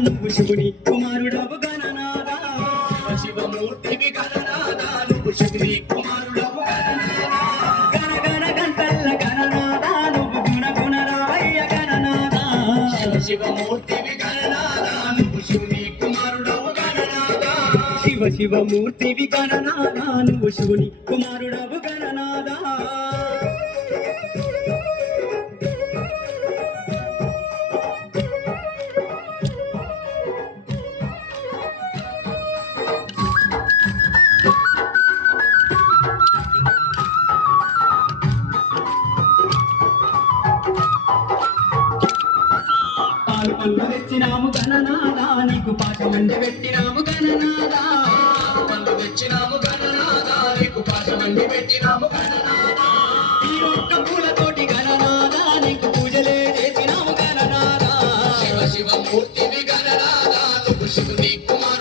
నువ్వు శివుని కుమారుడవు గణనాదా శివమూర్తివి గణనాదా నువ్వు శివుని కుమారుడవు గణ గణ గంటల్ల గణనాదా నువ్వు గుణ గుణ రావయ్య గణనాదా శివమూర్తివి గణనాదా నువ్వు శివుని కుమారుడవు గణనాదా శివమూర్తివి గణనాదా నువ్వు శివుని కుమారుడవు గణనాదా పళ్ళు తెచ్చినాము గణనాదా నీకు పాఠమండి పెట్టినాము గణనాదా పళ్ళు తెచ్చినాము గణనాదా నీకు పాఠమండి పెట్టినాము గణనాదా ఈ ఒక్క పూలతోటి గణనాదా నీకు పూజలే చేసినాము గణనాదా శివమూర్తివి గణనాదా నువ్వు శివుని కుమారుడవు